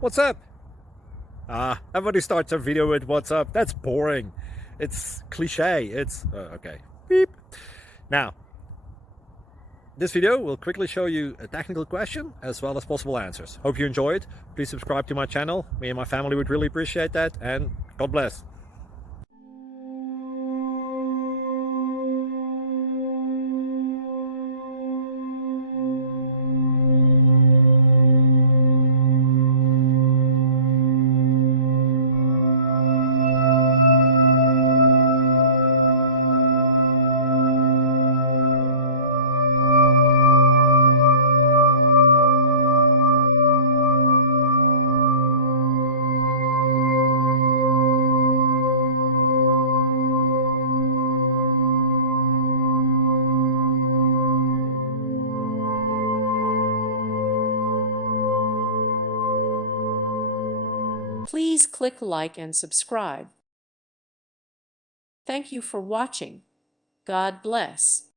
What's up? Everybody starts their video with what's up. That's boring. It's cliche. It's okay. Beep. Now, this video will quickly show you a technical question as well as possible answers. Hope you enjoyed. Please subscribe to my channel. Me and my family would really appreciate that, and God bless. Please click like and subscribe. Thank you for watching. God bless.